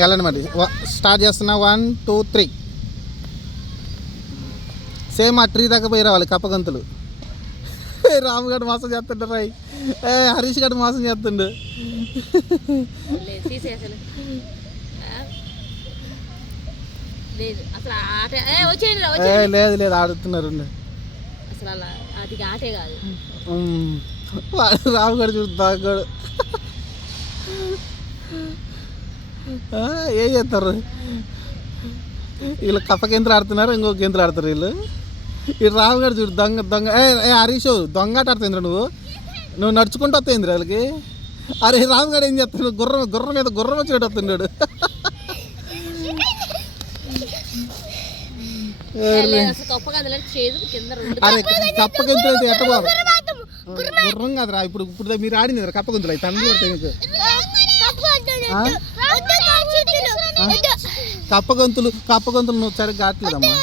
వెళ్ళండి మరి స్టార్ట్ చేస్తున్నా 1 2 3 సేమ్ ఆ ట్రీ దాకా పోయి రావాలి కప్పగంతులు. రాము గడు మోసం చేస్తుండ్రు రాయ్, హరీష్ గడు మోసం చేస్తుండు. లేదు లేదు ఆడుతున్నారు. రాము గడు చూస్తాడు ఏం చేస్తారు వీళ్ళు. కప్ప గెంతులు ఆడుతున్నారు, ఇంకొక గెంతులు ఆడుతారు వీళ్ళు. ఇటు రావు గారు చూడు దొంగ దొంగ. హరీష్ దొంగ ఆడుతుంది నువ్వు నడుచుకుంటూ వస్తాయింది వాళ్ళకి. అరే రావు గారు ఏం చేస్తాడు, గుర్రం మీద గుర్రం వచ్చేటట్టు వస్తున్నాడు. అరే కప్ప గెంతులు అయితే ఎట్ట పోరు, గుర్రం కాదురా. ఇప్పుడు మీరు ఆడింది కప్ప గెంతులు అయితే తండ్రి పడతాయి మీకు. కప్ప గొంతులు నువ్వు సరిగ్గా ఆడలేదమ్మా.